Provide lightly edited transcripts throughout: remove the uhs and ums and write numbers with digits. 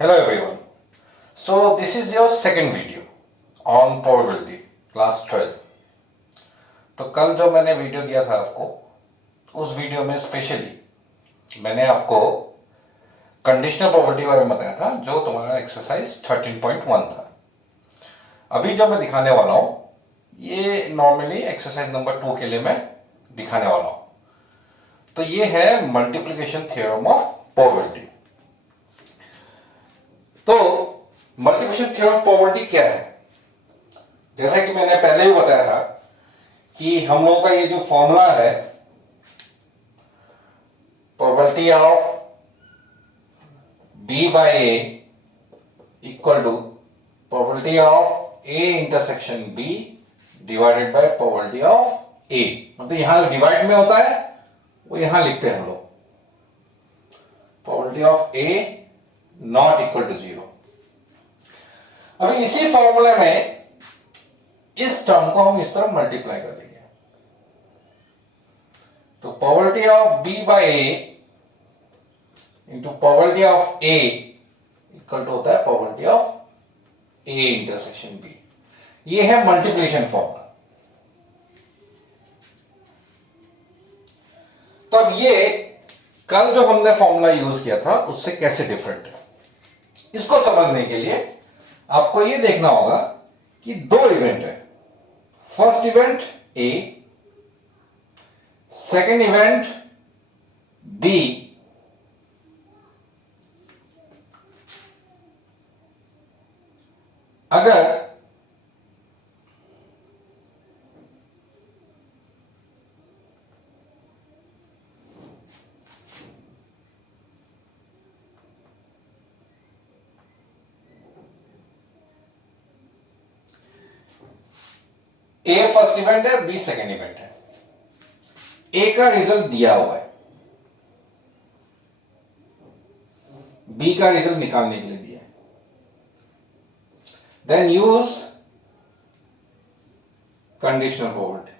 Hello everyone. So this is your second video on probability class 12. तो कल जो मैंने वीडियो दिया था आपको, उस वीडियो में स्पेशली मैंने आपको कंडीशनल प्रोबेबिलिटी बारे में बताया था, जो तुम्हारा एक्सरसाइज 13.1 था। अभी जो मैं दिखाने वाला हूं, ये नॉर्मली एक्सरसाइज नंबर 2 के लिए मैं दिखाने वाला हूं। तो ये है मल्टीप्लिकेशन थ्योरम ऑफ प्रोबेबिलिटी। तो मल्टीप्लिकेशन थ्योरम ऑफ प्रोबेबिलिटी क्या है? जैसा कि मैंने पहले भी बताया था कि हम लोगों का ये जो फॉर्मूला है, probability of B by A equal to probability of A intersection B divided by probability of A. मतलब यहां डिवाइड में होता है, वो यहां लिखते हैं हम लोग, probability of A not equal to 0। अभी इसी फॉर्मूले में इस टर्म को हम इस तरह मल्टीप्लाई कर देंगे। तो probability of B by A into probability of A equal to होता है probability of A intersection B. ये है मल्टीप्लिकेशन फॉर्मूला। तो अब ये कल जो हमने फॉर्मूला यूज किया था उससे कैसे डिफरेंट है, इसको समझने के लिए आपको ये देखना होगा कि दो इवेंट है। First event A, second event B. अगर ए फर्स्ट इवेंट है, बी सेकेंड इवेंट है। ए का रिजल्ट दिया हुआ है, बी का रिजल्ट निकालने के लिए दिया है। देन यूज कंडीशनल प्रोबेबिलिटी,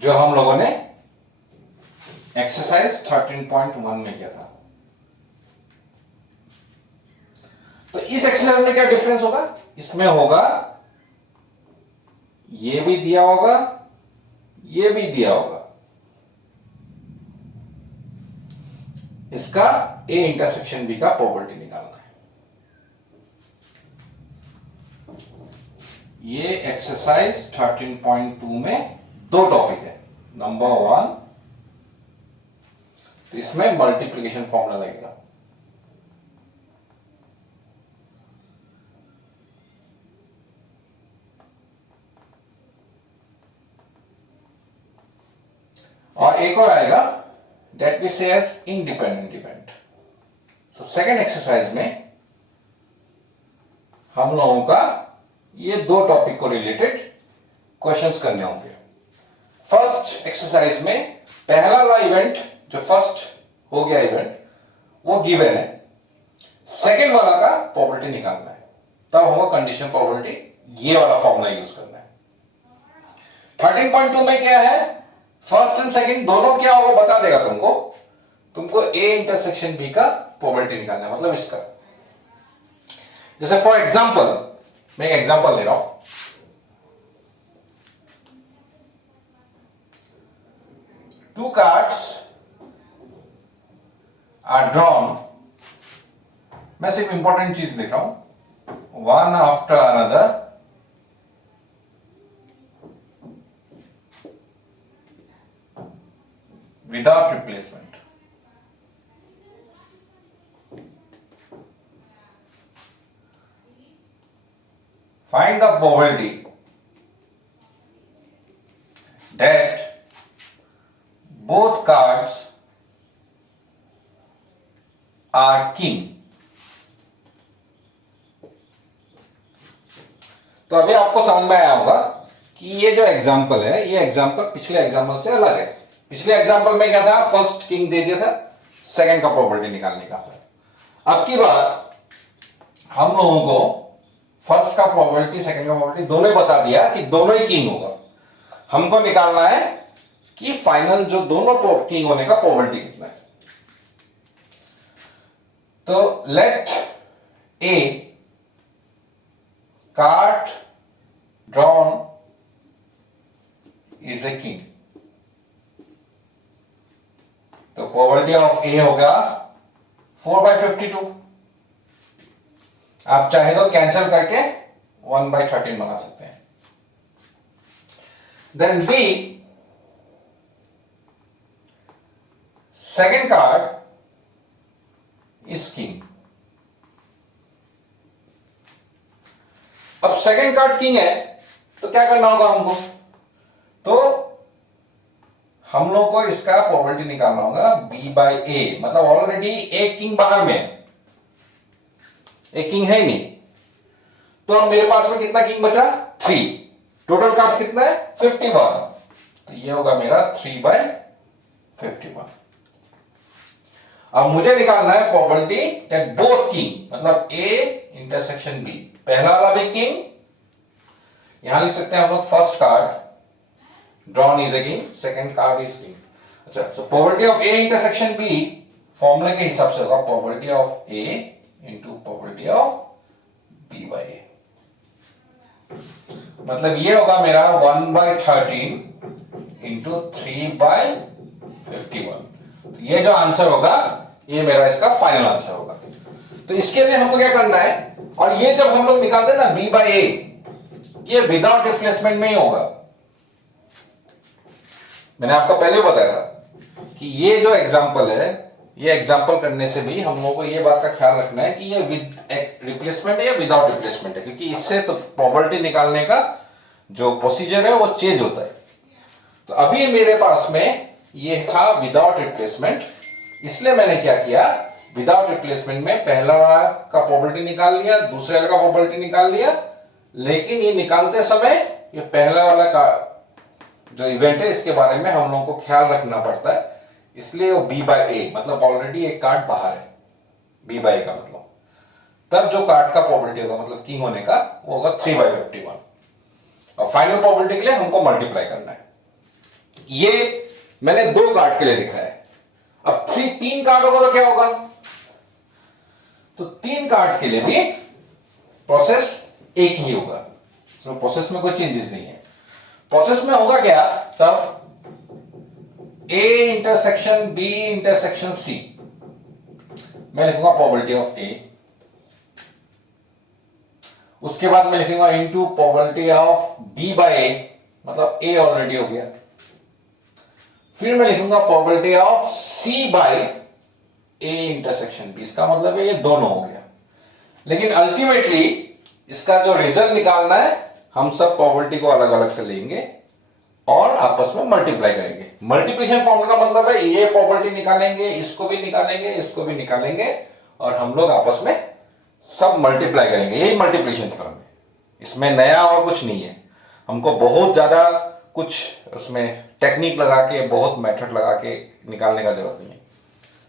जो हम लोगों ने एक्सरसाइज 13.1 में किया था। तो इस एक्सरसाइज में क्या डिफरेंस होगा? इसमें होगा ये भी दिया होगा, ये भी दिया होगा। इसका ए इंटरसेक्शन बी का प्रोबेबिलिटी निकालना है। ये एक्सरसाइज 13.2 में दो टॉपिक है। नंबर 1, तो इसमें मल्टीप्लिकेशन फॉर्मूला लगेगा। और एक और आएगा डेट वी से एज इंडिपेंडेंट इवेंट। तो सेकेंड एक्सरसाइज में हम लोगों का ये दो टॉपिक को रिलेटेड क्वेश्चंस करने होंगे। फर्स्ट एक्सरसाइज में पहला वाला इवेंट जो फर्स्ट हो गया इवेंट वो गिवन है, सेकेंड वाला का प्रोबेबिलिटी निकालना है। तब होगा कंडीशनल प्रोबेबिलिटी, ये वाला फॉर्मूला यूज करना है। 13.2 में क्या है, फर्स्ट एंड सेकंड दोनों क्या होगा बता देगा तुमको ए इंटरसेक्शन बी का प्रोबेबिलिटी निकालना है। मतलब इसका जैसे फॉर एग्जांपल, मैं एक एग्जांपल ले रहा हूं। टू कार्ड्स आर ड्रॉन, मैं सिर्फ इंपॉर्टेंट चीज लिख रहा हूं, one after another without replacement. Find the probability that both cards are king. तो अभी आपको समझ में आया होगा कि ये जो एग्जांपल है, ये एग्जांपल पिछले एग्जांपल से अलग है। पिछले एग्जांपल में क्या था, फर्स्ट किंग दे दिया था, सेकंड का प्रोबेबिलिटी निकालने का। अब की बार हम लोगों को फर्स्ट का प्रोबेबिलिटी, सेकंड का प्रोबेबिलिटी दोनों ही बता दिया कि दोनों ही किंग होगा। हमको निकालना है कि फाइनल जो दोनों किंग होने का प्रोबेबिलिटी कितना है। तो let A card drawn is a king, तो प्रोबेबिलिटी ऑफ ए होगा 4/52। आप चाहे तो कैंसिल करके 1/13 बना सकते हैं। Then B, second card is king. अब सेकेंड कार्ड किंग है तो क्या करना होगा हमको, तो हम लोग को इसका प्रोबेबिलिटी निकालना होगा B/A, मतलब ऑलरेडी एक किंग बाहर में है, एक किंग है ही नहीं, तो अब मेरे पास में कितना किंग बचा, 3। टोटल कार्ड्स कितना है, 51, तो ये होगा मेरा 3/51। अब मुझे निकालना है प्रोबेबिलिटी दैट बोथ किंग, मतलब A इंटरसेक्शन B, पहला वाला भी किंग, यहां लिख सकते हैं हम लोग first card drawn is a king, second card is king. अच्छा, तो probability of A intersection B फॉर्मूले के हिसाब से होगा probability of A into probability of B/A, मतलब ये होगा मेरा 1/13 इंटू 3/51। ये जो आंसर होगा ये मेरा इसका फाइनल आंसर होगा। तो इसके लिए हमको क्या करना है, और ये जब हम लोग निकालते हैं ना B/A, ये विदाउट रिप्लेसमेंट में ही होगा। मैंने आपको पहले बताया था कि ये जो एग्जांपल है, ये एग्जांपल करने से भी हम लोगों को ये बात का ख्याल रखना है कि ये विद रिप्लेसमेंट है या विदाउट रिप्लेसमेंट है, क्योंकि इससे तो प्रोबेबिलिटी निकालने का जो प्रोसीजर है वो चेंज होता है। तो अभी मेरे पास में ये था विदाउट रिप्लेसमेंट, इसलिए मैंने क्या किया, विदाउट रिप्लेसमेंट में पहला वाला का प्रोबेबिलिटी निकाल लिया, दूसरे वाले का प्रोबेबिलिटी निकाल लिया, लेकिन ये निकालते समय ये पहला वाला का जो इवेंट है इसके बारे में हम लोगों को ख्याल रखना पड़ता है, इसलिए वो B/A, मतलब ऑलरेडी एक कार्ड बाहर है, B/A का मतलब तब जो कार्ड का प्रोबेबिलिटी होगा, मतलब किंग होने का, वो होगा 3/51। और फाइनल प्रोबेबिलिटी के लिए हमको मल्टीप्लाई करना है। ये मैंने 2 कार्ड के लिए दिखाया है। अब 3 कार्ड होगा तो क्या होगा, तो 3 कार्ड के लिए भी प्रोसेस एक ही होगा, तो प्रोसेस में कोई चेंजेस नहीं है। प्रोसेस में होगा क्या, तब A intersection B intersection C, मैं लिखूंगा प्रोबेबिलिटी ऑफ A, उसके बाद मैं लिखूंगा इनटू प्रोबेबिलिटी ऑफ B/A, मतलब A ऑलरेडी हो गया, फिर मैं लिखूंगा probability of C/A intersection B, इसका मतलब है ये दोनों हो गया। लेकिन अल्टीमेटली इसका जो रिजल्ट निकालना है, हम सब प्रोबेबिलिटी को अलग अलग से लेंगे और आपस में मल्टीप्लाई करेंगे। मल्टीप्लिकेशन फॉर्मूला मतलब है ये प्रोबेबिलिटी निकालेंगे, इसको भी निकालेंगे, इसको भी निकालेंगे, और हम लोग आपस में सब मल्टीप्लाई करेंगे, यही मल्टीप्लिकेशन फॉर्म है। इसमें नया और कुछ नहीं है, हमको बहुत ज्यादा कुछ उसमें टेक्निक लगा के, बहुत मेथड लगा के निकालने का जरूरत नहीं है।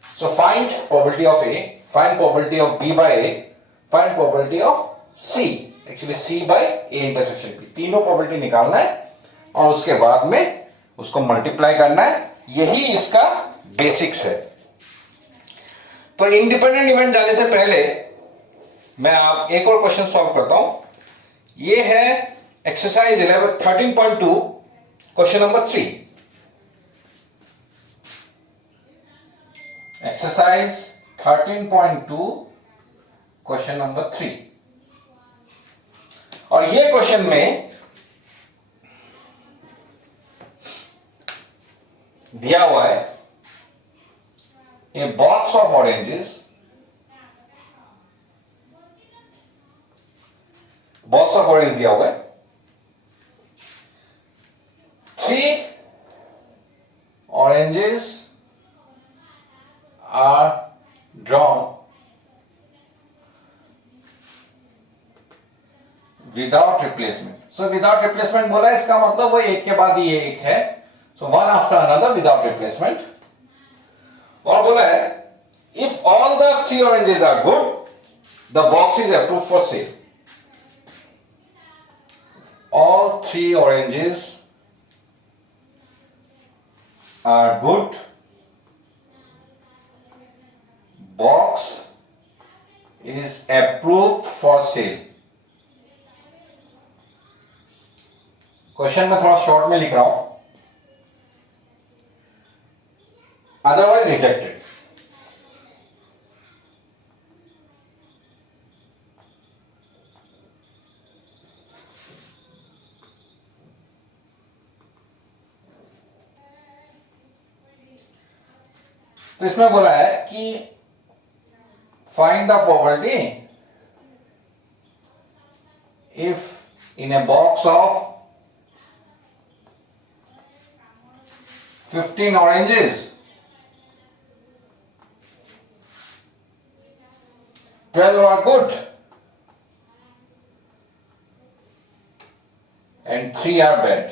So find probability of A, find probability of B/A, find probability of C, actually C/A intersection B, तीनों प्रोबेबिलिटी निकालना है और उसके बाद में उसको मल्टीप्लाई करना है, यही इसका बेसिक्स है। तो इंडिपेंडेंट इवेंट जाने से पहले मैं आप एक और क्वेश्चन सॉल्व करता हूं। ये है exercise 13.2 question number 3। Exercise 13.2 question number 3, और ये क्वेश्चन में दिया हुआ है a box of oranges, box of orange दिया हुआ है, 3 oranges are drawn without replacement. So without replacement बोला है, इसका मतलब वो एक के बाद ही ये एक है, so one after another without replacement. और बोला है if all the 3 oranges are good the box is approve for sale. All 3 oranges are good, box is approved for sale. Question में थोड़ा शॉर्ट में लिख रहा हूं, अदरवाइज रिजेक्टेड. तो इसमें बोला है कि find the probability if in A box of 15 oranges, 12 are good and 3 are bad.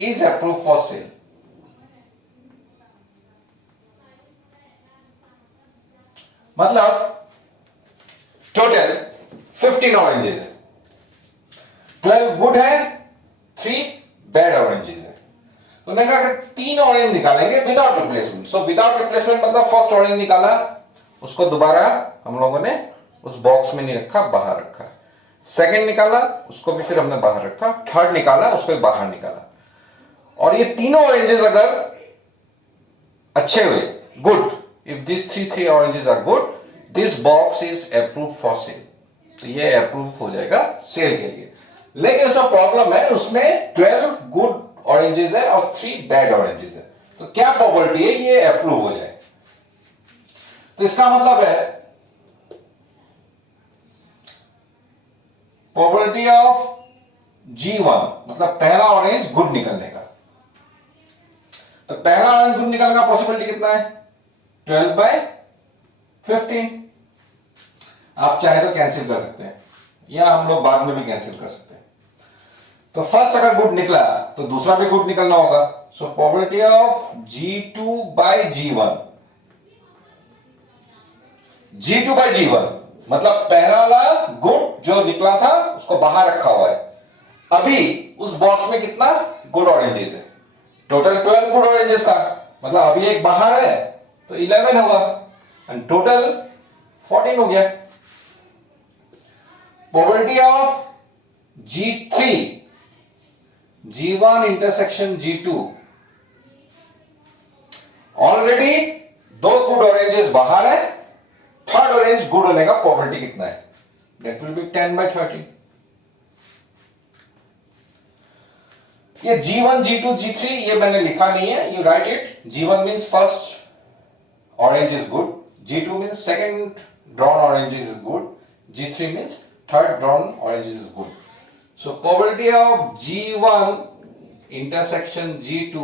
Is approved for sale. मतलब टोटल 15 ऑरेंजेस है, 12 गुड है, 3 बैड ऑरेंजेस है. तो मैंने कहा कि 3 ऑरेंज निकालेंगे without replacement. So without replacement मतलब फर्स्ट ऑरेंज निकाला, उसको दोबारा हम लोगों ने उस बॉक्स में नहीं रखा, बाहर रखा. सेकंड निकाला, उसको भी फिर हमने बाहर रखा. थर्ड निकाला, उसको भी बाहर निकाला. और ये तीनों ऑरेंजेस अगर अच्छे हुए, good, if this three oranges are good, this box is approve for sale. तो ये अप्रूव हो जाएगा सेल के लिए. लेकिन उसमें प्रॉब्लम है, उसमें 12 गुड ऑरेंजेस है और 3 बैड ऑरेंजेस है. तो क्या प्रोबेबिलिटी है ये अप्रूव हो जाए? तो इसका मतलब है प्रोबेबिलिटी ऑफ G1, मतलब पहला ऑरेंज गुड निकलने का. तो पहला ऑरेंज गुड निकलने का पॉसिबिलिटी कितना है? 12/15. आप चाहे तो कैंसिल कर सकते हैं या हम लोग बाद में भी कैंसिल कर सकते हैं. तो फर्स्ट अगर गुड निकला तो दूसरा भी गुड निकलना होगा. सो प्रोबेबिलिटी ऑफ G2/G1, G2/G1 मतलब पहला वाला गुड जो निकला था उसको बाहर रखा हुआ है. अभी उस बॉक्स में कितना गुड ऑरेंजेस है? टोटल 12 गुड ऑरेंजेस था, मतलब अभी एक बाहर है तो 11 होगा एंड टोटल 14 हो गया. Probability of G3, G1 intersection G2, already 2 good oranges बाहर है, थर्ड ऑरेंज गुड होने का प्रोबेबिलिटी कितना है? That will be 10/13. ये G1, G2, G3 ये मैंने लिखा नहीं है, you write it. G1 means first orange is good, G2 means second drawn orange is good, G3 means third drawn orange is good. So probability of G1 intersection G2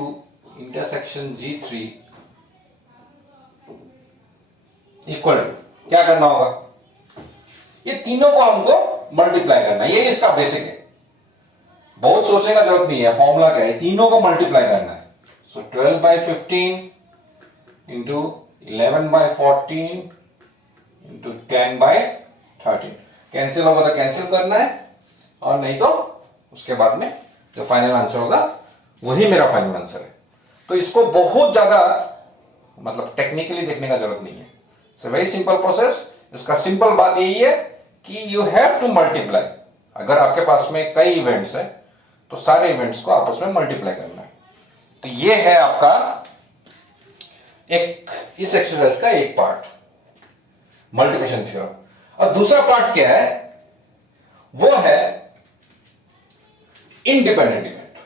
intersection G3 equal to क्या करना होगा? ये तीनों को हमको multiply करना है. ये इसका बेसिक है, बहुत सोचने का जरूरत नहीं है. फॉर्मूला क्या है? तीनों को मल्टीप्लाई करना है. सो 12/15 इंटू 11/14 इंटू 10/13. कैंसिल होगा तो कैंसिल करना है, और नहीं तो उसके बाद में जो फाइनल आंसर होगा वही मेरा फाइनल आंसर है. तो इसको बहुत ज्यादा मतलब टेक्निकली देखने का जरूरत नहीं है. It's a very simple process. इसका सिंपल बात यही है कि यू हैव टू मल्टीप्लाई. अगर आपके पास में कई इवेंट्स है तो सारे इवेंट्स को आपस में मल्टीप्लाई करना है. तो ये है आपका एक इस एक्सरसाइज का एक पार्ट, मल्टीप्लिकेशन थ्योरम. और दूसरा पार्ट क्या है? वो है इंडिपेंडेंट इवेंट.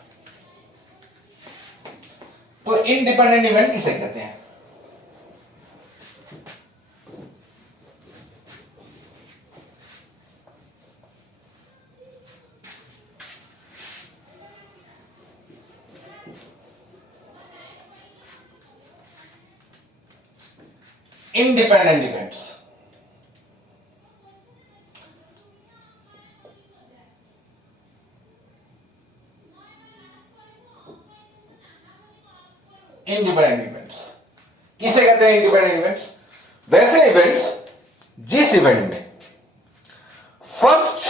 तो इंडिपेंडेंट इवेंट किसे कहते हैं? independent events. इंडिपेंडेंट इवेंट्स किसे कहते हैं? इंडिपेंडेंट इवेंट्स वैसे इवेंट्स जिस इवेंट में फर्स्ट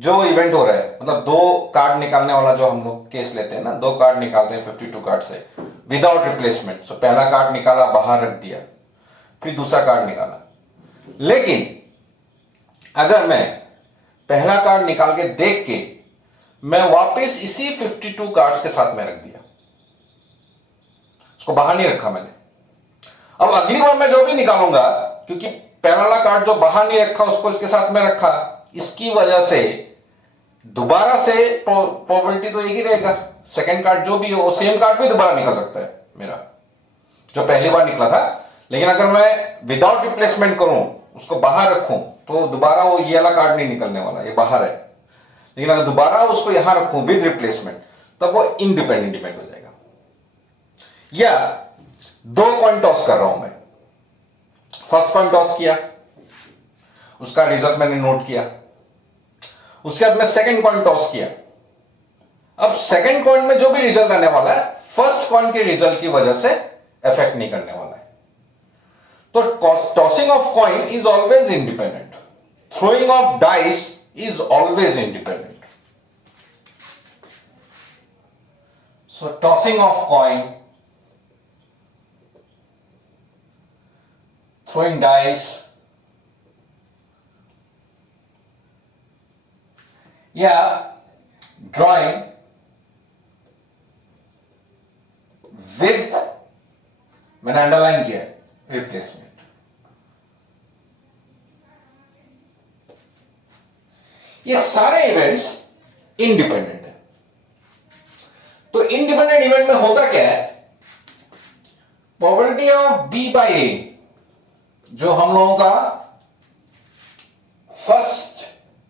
जो इवेंट हो रहा है, मतलब दो कार्ड निकालने वाला जो हम लोग केस लेते हैं ना, दो कार्ड निकालते हैं 52 कार्ड से विदाउट रिप्लेसमेंट। सो पहला कार्ड निकाला, बाहर रख दिया, फिर दूसरा कार्ड निकाला। लेकिन अगर मैं पहला कार्ड निकाल के देख के मैं वापस इसी 52 कार्ड्स के साथ में रख दिया, उसको बाहर नहीं रखा मैंने, अब अगली बार मैं जो भी निकालूंगा, क्योंकि पहला कार्ड जो बाहर नहीं रखा उसको इसके साथ में रखा, इसकी वजह से दोबारा से प्रोबेबिलिटी तो एक ही रहेगा। सेकंड कार्ड जो भी हो, वो सेम कार्ड भी दोबारा निकल सकता है मेरा जो पहली बार निकला था। लेकिन अगर मैं विदाउट रिप्लेसमेंट करूं, उसको बाहर रखूं, तो दोबारा वो ये वाला कार्ड नहीं निकलने वाला, ये बाहर है। लेकिन अगर दोबारा उसको यहां रखूं विद रिप्लेसमेंट, तब वो इंडिपेंडेंट इवेंट हो जाएगा। या दो कॉइन टॉस कर रहा हूं मैं, फर्स्ट कॉइन टॉस किया, उसका रिजल्ट मैंने नोट किया, उसके बाद मैं सेकंड कॉइन टॉस किया। अब सेकंड कॉइन में जो भी रिजल्ट आने वाला है, फर्स्ट कॉइन के रिजल्ट की वजह से इफेक्ट नहीं करने वाला है। तो tossing of coin is always independent, throwing of dice is always independent. So tossing of coin, throwing dice, या drawing with, मैंने अंडरलाइन किया रिप्लेसमेंट, ये सारे इवेंट्स इंडिपेंडेंट है। तो इंडिपेंडेंट इवेंट में होता क्या है, प्रोबेबिलिटी ऑफ बी बाई ए, जो हम लोगों का फर्स्ट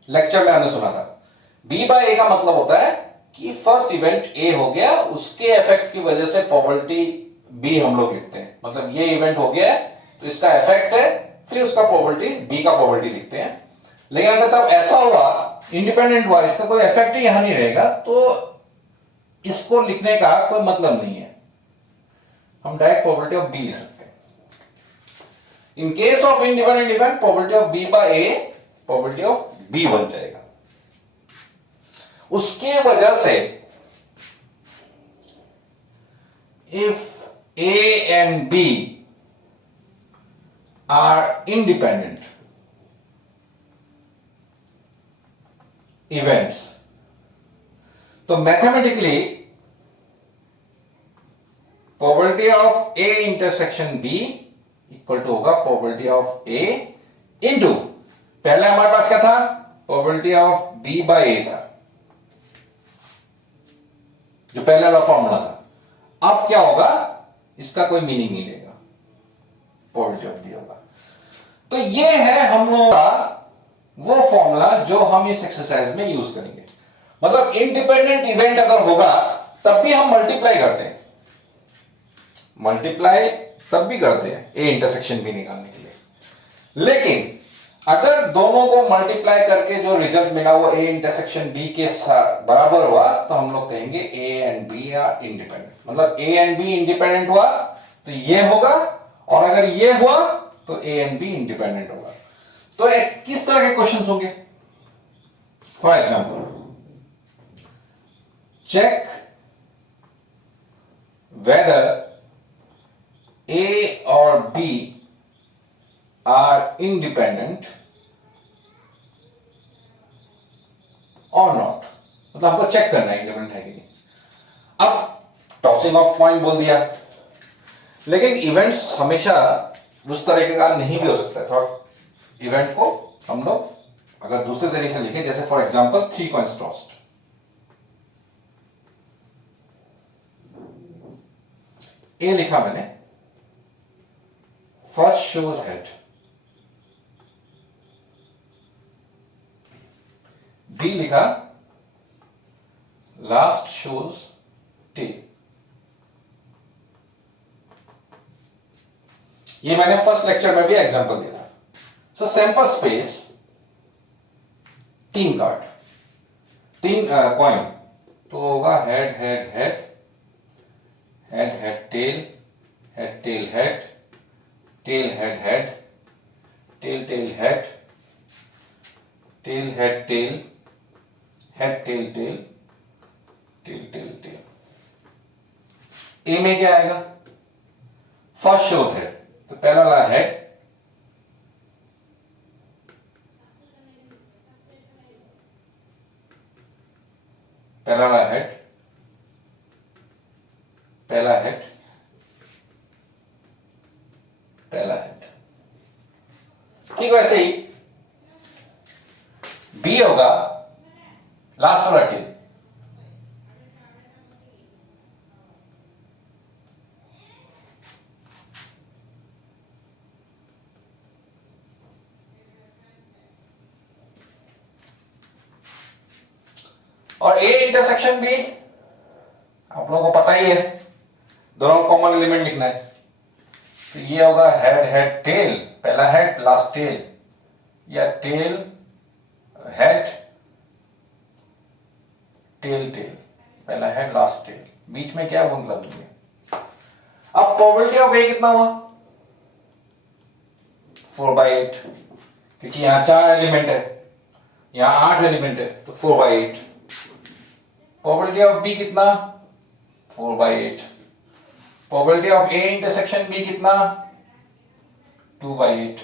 लेक्चर में हमने सुना था, बी बाय ए का मतलब होता है कि फर्स्ट इवेंट ए हो गया, उसके इफेक्ट की वजह से प्रोबेबिलिटी बी हम लोग लिखते हैं। मतलब ये इवेंट हो गया है तो इसका इफेक्ट है, फिर उसका प्रोबेबिलिटी बी का प्रोबेबिलिटी लिखते हैं। लेकिन अगर तब ऐसा हुआ इंडिपेंडेंट हुआ, इसका कोई इफेक्ट ही यहां नहीं रहेगा, तो इसको लिखने का कोई मतलब नहीं है, हम डायरेक्ट प्रोबेबिलिटी ऑफ बी लिख सकते हैं। In case of independent event, probability of B by A probability of B बन जाएगा। उसके वजह से if A and B are independent events, तो mathematically probability of A intersection B equal to होगा प्रोबेबिलिटी ऑफ ए इंटू, पहले हमारे पास क्या था, probability of B by A था, जो पहले वाला फॉर्मूला था। अब क्या होगा, इसका कोई मीनिंग नहीं रहेगा, प्रोबेबिलिटी ऑफ बी होगा। तो ये है हम लोगों का वो फॉर्मूला जो हम इस एक्सरसाइज में यूज करेंगे। मतलब इंडिपेंडेंट इवेंट अगर होगा तब भी हम मल्टीप्लाई करते हैं, मल्टीप्लाई तब भी करते हैं ए इंटरसेक्शन बी निकालने के लिए। लेकिन अगर दोनों को मल्टीप्लाई करके जो रिजल्ट मिला वो ए इंटरसेक्शन बी के साथ बराबर हुआ, तो हम लोग कहेंगे A and B are independent. मतलब ए एंड बी इंडिपेंडेंट हुआ तो ये होगा, और अगर ये हुआ तो ए एंड बी इंडिपेंडेंट होगा। तो किस तरह के क्वेश्चन होंगे, फॉर एग्जाम्पल चेक वेदर ए और बी आर इंडिपेंडेंट और नॉट, मतलब हमको चेक करना है इंडिपेंडेंट है कि नहीं। अब टॉसिंग ऑफ कॉइन बोल दिया, लेकिन इवेंट्स हमेशा उस तरीके का नहीं भी हो सकता है। तो इवेंट को हम लोग अगर दूसरे तरीके से लिखें, जैसे for example 3 coins tossed, A लिखा मैंने, फर्स्ट शोज हेड, बी लिखा लास्ट शोज टेल। ये मैंने फर्स्ट लेक्चर में भी एग्जांपल दिया था। So sample space 3 card, 3 coin, तो होगा head head head, head head tail, head tail head, tail head head, tail tail head, tail head tail, head tail tail tail tail tail. A में क्या आएगा? First shows head, तो पहला वाला head, पहला वाला हेड, पहला हेड, पहला हेड। ठीक वैसे ही बी होगा लास्ट वाला टेल, और ए इंटरसेक्शन बी आप लोगों को पता ही है, दोनों कॉमन एलिमेंट लिखना है। तो ये होगा हेड हेड टेल, पहला हेड लास्ट टेल, या टेल हेड टेल टेल, पहला हेड लास्ट टेल, बीच में क्या मतलब नहीं है। अब प्रोबेबिलिटी ऑफ ए कितना हुआ? 4/8, क्योंकि यहां 4 एलिमेंट है, यहां 8 एलिमेंट है, तो 4/8। प्रोबेबिलिटी ऑफ बी कितना? 4/8। Probability of A intersection B कितना? 2/8।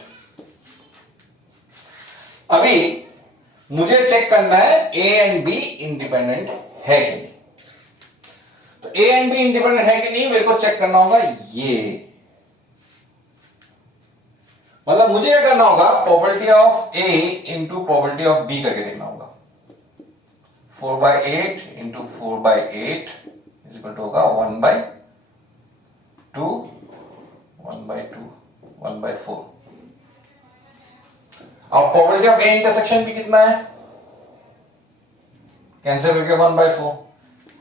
अभी मुझे चेक करना है ए एंड बी इंडिपेंडेंट है कि नहीं। तो ए एंड बी इंडिपेंडेंट है कि नहीं मेरे को चेक करना होगा। ये मतलब मुझे क्या करना होगा? Probability of A into probability of B करके देखना होगा। 4/8 इंटू 4/8 इज इक्वल टू होगा 1/2, 1/2, 1/4। और प्रोबेबिलिटी ऑफ ए इंटरसेक्शन भी कितना है? कैंसिल करके 1/4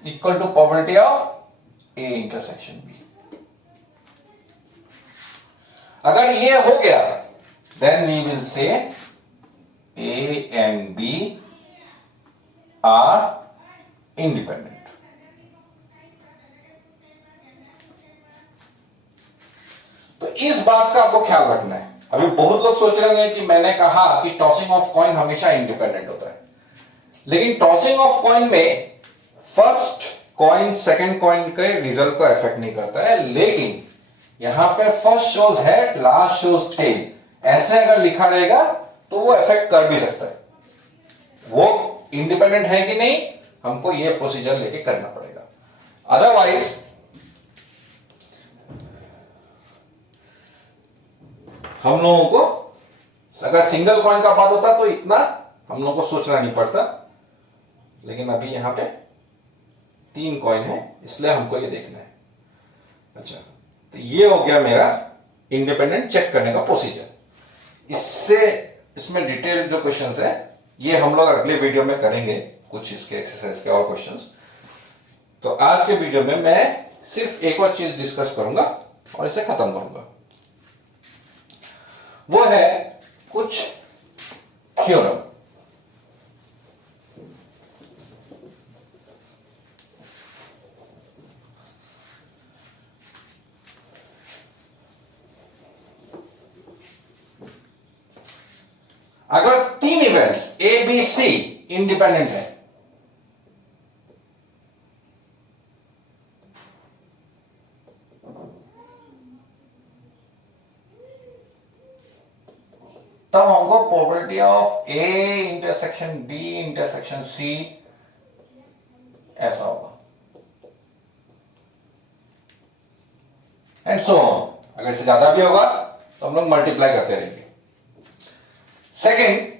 equal to probability of A intersection B. अगर ये हो गया then we will say A and B are independent. तो इस बात का आपको ख्याल रखना है। अभी बहुत लोग सोच रहे होंगे कि मैंने कहा कि टॉसिंग ऑफ कॉइन हमेशा इंडिपेंडेंट होता है, लेकिन टॉसिंग ऑफ कॉइन में फर्स्ट कॉइन सेकंड कॉइन के रिजल्ट को अफेक्ट नहीं करता है, लेकिन यहां पे first shows head last shows tail ऐसे अगर लिखा रहेगा तो वो अफेक्ट कर भी सकता है। वो इंडिपेंडेंट है कि नहीं हमको ये प्रोसीजर लेके करना पड़ेगा, अदरवाइज हम लोगों को अगर सिंगल कॉइन का बात होता तो इतना हम लोगों को सोचना नहीं पड़ता, लेकिन अभी यहां पे 3 कॉइन है इसलिए हमको ये देखना है। अच्छा, तो ये हो गया मेरा इंडिपेंडेंट चेक करने का प्रोसीजर। इसमें डिटेल जो क्वेश्चंस है ये हम लोग अगले वीडियो में करेंगे, कुछ इसके एक्सरसाइज के और क्वेश्चंस। तो आज के वीडियो में मैं सिर्फ एक और चीज डिस्कस करूंगा और इसे खत्म करूंगा, वो है कुछ थ्योरम। अगर 3 events A B C independent है तब हमको probability of A intersection B intersection C ऐसा होगा, एंड सो ऑन। अगर इससे ज्यादा भी होगा तो हम लोग मल्टीप्लाई करते रहेंगे। Second,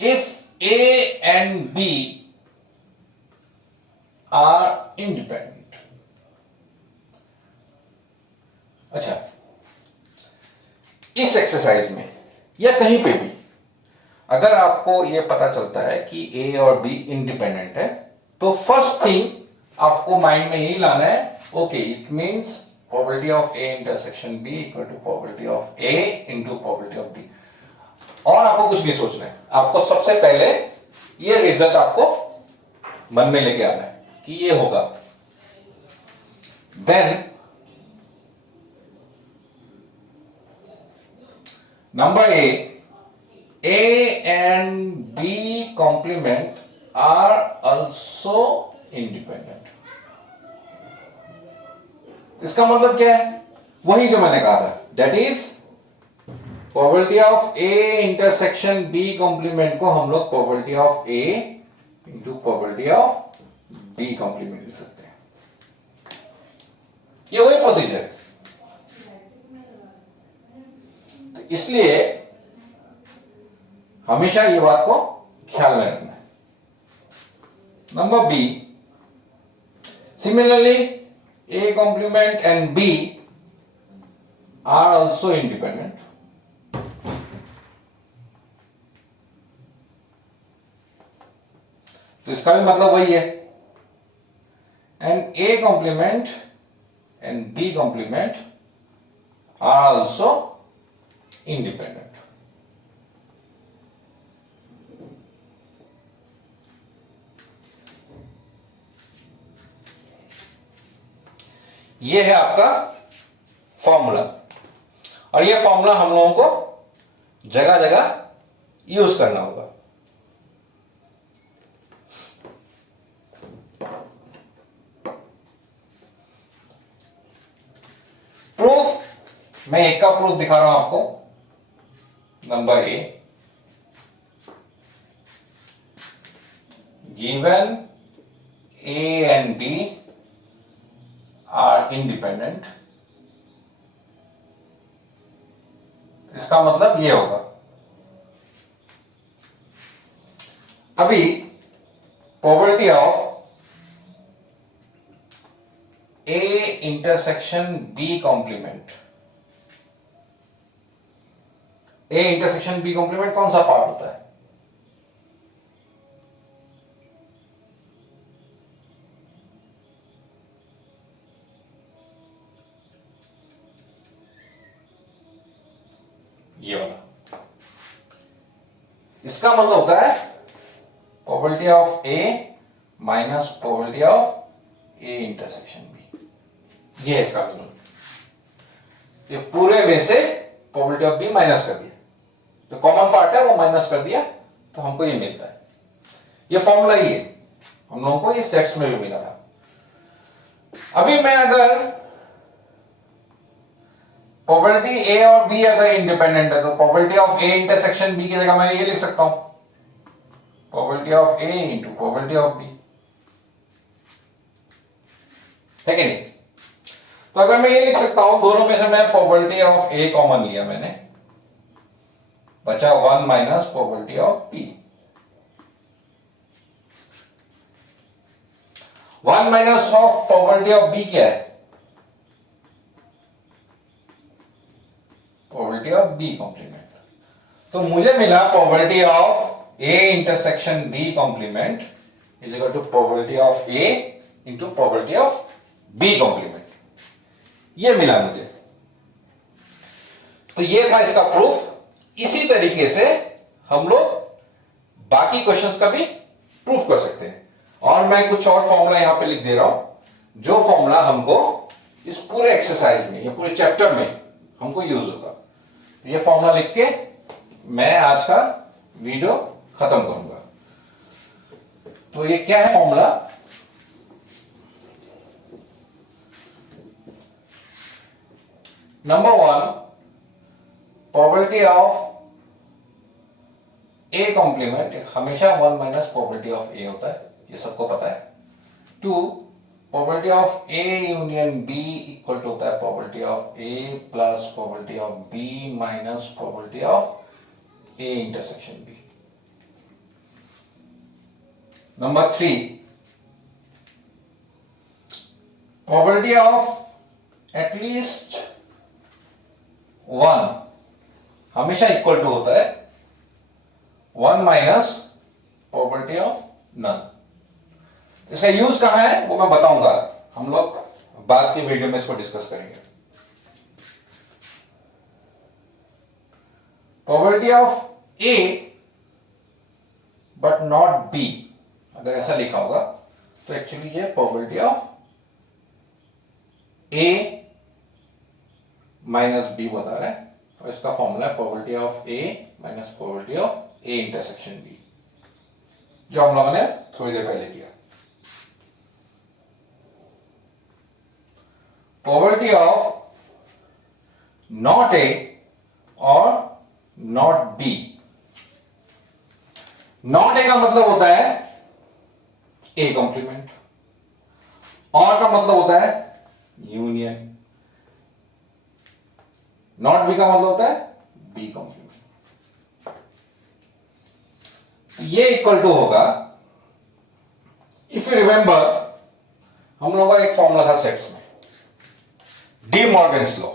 if A and B are independent। अच्छा, इस एक्सरसाइज में या कहीं पे भी अगर आपको यह पता चलता है कि A और B इंडिपेंडेंट है तो फर्स्ट थिंग आपको माइंड में यही लाना है, okay it means probability of A intersection B equal to probability of A into probability of B। और आपको कुछ नहीं सोचना है, आपको सबसे पहले ये रिजल्ट आपको मन में लेके आना है कि ये होगा। Then number A complement are also independent. इसका मतलब क्या है? वही जो मैंने कहा था, that is probability of A intersection B complement को हम लोग probability of A into probability of B complement लिख सकते हैं। ये वही प्रोसीजर है। तो इसलिए हमेशा ये बात को ख्याल में रखना है। Number B, similarly A complement and B are also independent. तो इसका भी मतलब वही है, and A complement and B complement are also independent. ये है आपका फॉर्मूला, और ये फॉर्मूला हम लोगों को जगह जगह यूज करना होगा। प्रूफ, मैं एक का प्रूफ दिखा रहा हूं आपको। Number A, given A and B are independent, इसका मतलब ये होगा। अभी probability of A intersection B complement, A intersection B complement कौन सा पार्ट होता है? ये वाला। इसका मतलब होता है probability of A minus probability of A intersection B. ये है इसका मतलब। ये पूरे में से प्रोबेबिलिटी ऑफ बी माइनस कर दिया, जो कॉमन पार्ट है वो माइनस कर दिया, तो हमको ये मिलता है। ये फॉर्मूला ही है, हम लोगों को ये सेट्स में भी मिला था। अभी मैं अगर प्रोबेबिलिटी ए और बी अगर इंडिपेंडेंट है, तो probability of A intersection B की जगह मैं ये लिख सकता हूं, probability of A into probability of B, है कि नहीं? तो अगर मैं ये लिख सकता हूं, दोनों में से मैं प्रोबेबिलिटी ऑफ ए कॉमन लिया मैंने, बचा 1 minus probability of B. 1 minus of probability of B क्या है? Probability of B complement. तो मुझे मिला probability of A intersection B complement is equal to probability of A into probability of B complement. ये मिला मुझे। तो ये था इसका प्रूफ। इसी तरीके से हम लोग बाकी क्वेश्चंस का भी प्रूफ कर सकते हैं। और मैं कुछ और फॉर्मूला यहां पे लिख दे रहा हूं, जो फॉर्मूला हमको इस पूरे एक्सरसाइज में या पूरे चैप्टर में हमको यूज होगा। ये फॉर्मूला लिख के मैं आज का वीडियो खत्म करूंगा। तो ये क्या है formula? Number 1, probability of A complement हमेशा 1 माइनस प्रोबेबिलिटी ऑफ ए होता है, ये सबको पता है। 2, probability of A union B equal to होता है probability of A plus probability of B minus probability of A intersection B. Number 3, probability of at least 1 हमेशा इक्वल टू होता है 1 माइनस प्रोबेबिलिटी ऑफ नन। इसका यूज कहां है वो मैं बताऊंगा, हम लोग बाद की वीडियो में इसको डिस्कस करेंगे। Probability of A but not B, अगर ऐसा लिखा होगा तो एक्चुअली ये probability of A minus B बता रहा है, और इसका फॉर्मूला है probability of A minus probability of A intersection B. जो हम लोगों ने थोड़ी देर पहले किया। प्रोबेबिलिटी ऑफ नॉट ए और नॉट बी। नॉट ए का मतलब होता है ए कॉम्प्लीमेंट, और का मतलब होता है यूनियन, नॉट बी का मतलब होता है बी कॉम्प्लीमेंट। ये इक्वल टू होगा, इफ यू रिमेंबर हम लोगों का एक फॉर्मूला था सेट्स में, डी मॉर्गन्स लॉ।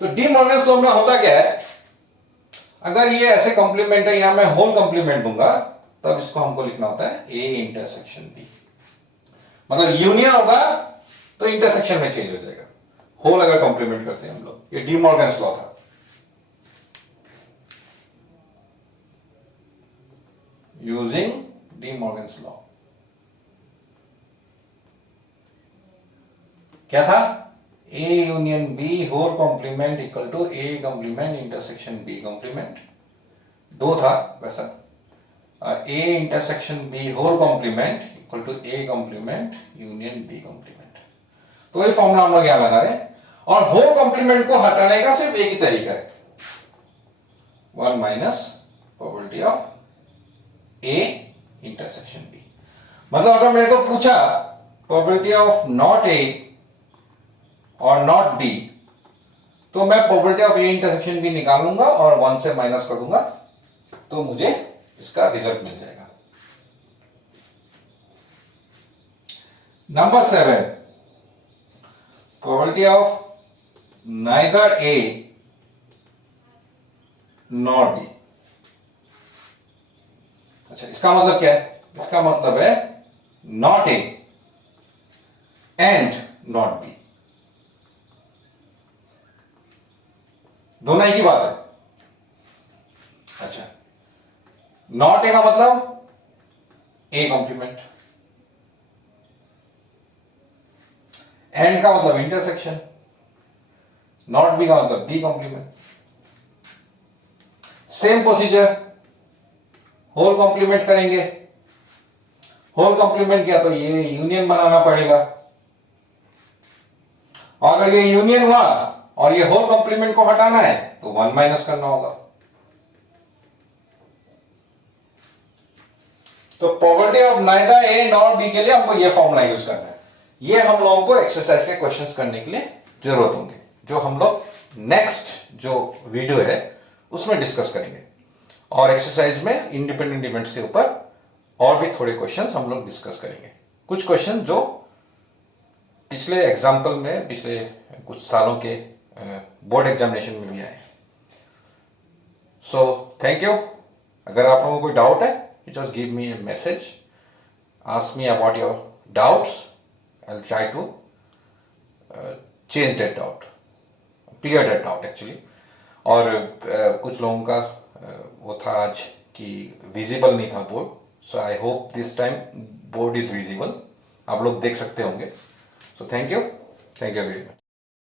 तो डी मॉर्गन्स लॉ में होता क्या है, अगर ये ऐसे कॉम्प्लीमेंट है, यहां मैं होल कॉम्प्लीमेंट दूंगा, तब इसको हमको लिखना होता है ए इंटरसेक्शन बी। मतलब यूनियन होगा तो इंटरसेक्शन में चेंज हो जाएगा, होल अगर कॉम्प्लीमेंट करते हैं हम लोग। ये डी मॉर्गन्स लॉ था। यूजिंग डी मॉर्गन्स लॉ क्या था, A union B whole complement equal to A complement intersection B complement. दो था वैसा, A intersection B whole complement equal to A complement union B complement. तो ये formula हम लोग यहां लगा रहे हैं, और होल कॉम्प्लीमेंट को हटाने का सिर्फ एक ही तरीका है, 1 minus probability of A intersection B. मतलब अगर मेरे को पूछा प्रोबेबिलिटी ऑफ नॉट ए और नॉट बी, तो मैं probability of A intersection B निकाल लूंगा और 1 से माइनस कर दूंगा, तो मुझे इसका रिजल्ट मिल जाएगा। Number 7, probability of neither A nor be. अच्छा, इसका मतलब क्या है, इसका मतलब है not A and not be, दोनों एक ही बात है। अच्छा, नॉट ए का मतलब ए कॉम्प्लीमेंट, एंड का मतलब इंटरसेक्शन, नॉट बी का मतलब B complement. Same procedure, whole complement करेंगे, होल कॉम्प्लीमेंट किया तो ये यूनियन बनाना पड़ेगा, और अगर ये यूनियन हुआ और ये होल कॉम्प्लीमेंट को हटाना है तो 1 माइनस करना होगा। तो probability of neither A nor be के लिए हमको ये फॉर्मूला यूज करना है। ये हम लोगों को एक्सरसाइज के क्वेश्चंस करने के लिए जरूरत होंगे, जो हम लोग नेक्स्ट जो वीडियो है उसमें डिस्कस करेंगे। और एक्सरसाइज में इंडिपेंडेंट इवेंट्स के ऊपर और भी थोड़े क्वेश्चंस हम लोग डिस्कस करेंगे। कुछ क्वेश्चन जो पिछले एग्जाम्पल में, पिछले कुछ सालों के बोर्ड एग्जामिनेशन में भी आए। So thank you. अगर आप लोगों को कोई डाउट है, just give me a message, ask me about your doubts, I will try to change that doubt, clear that doubt actually. और कुछ लोगों का वो था आज कि विजिबल नहीं था board, so I hope this time board is visible, आप लोग देख सकते होंगे। सो थैंक यू वेरी मच।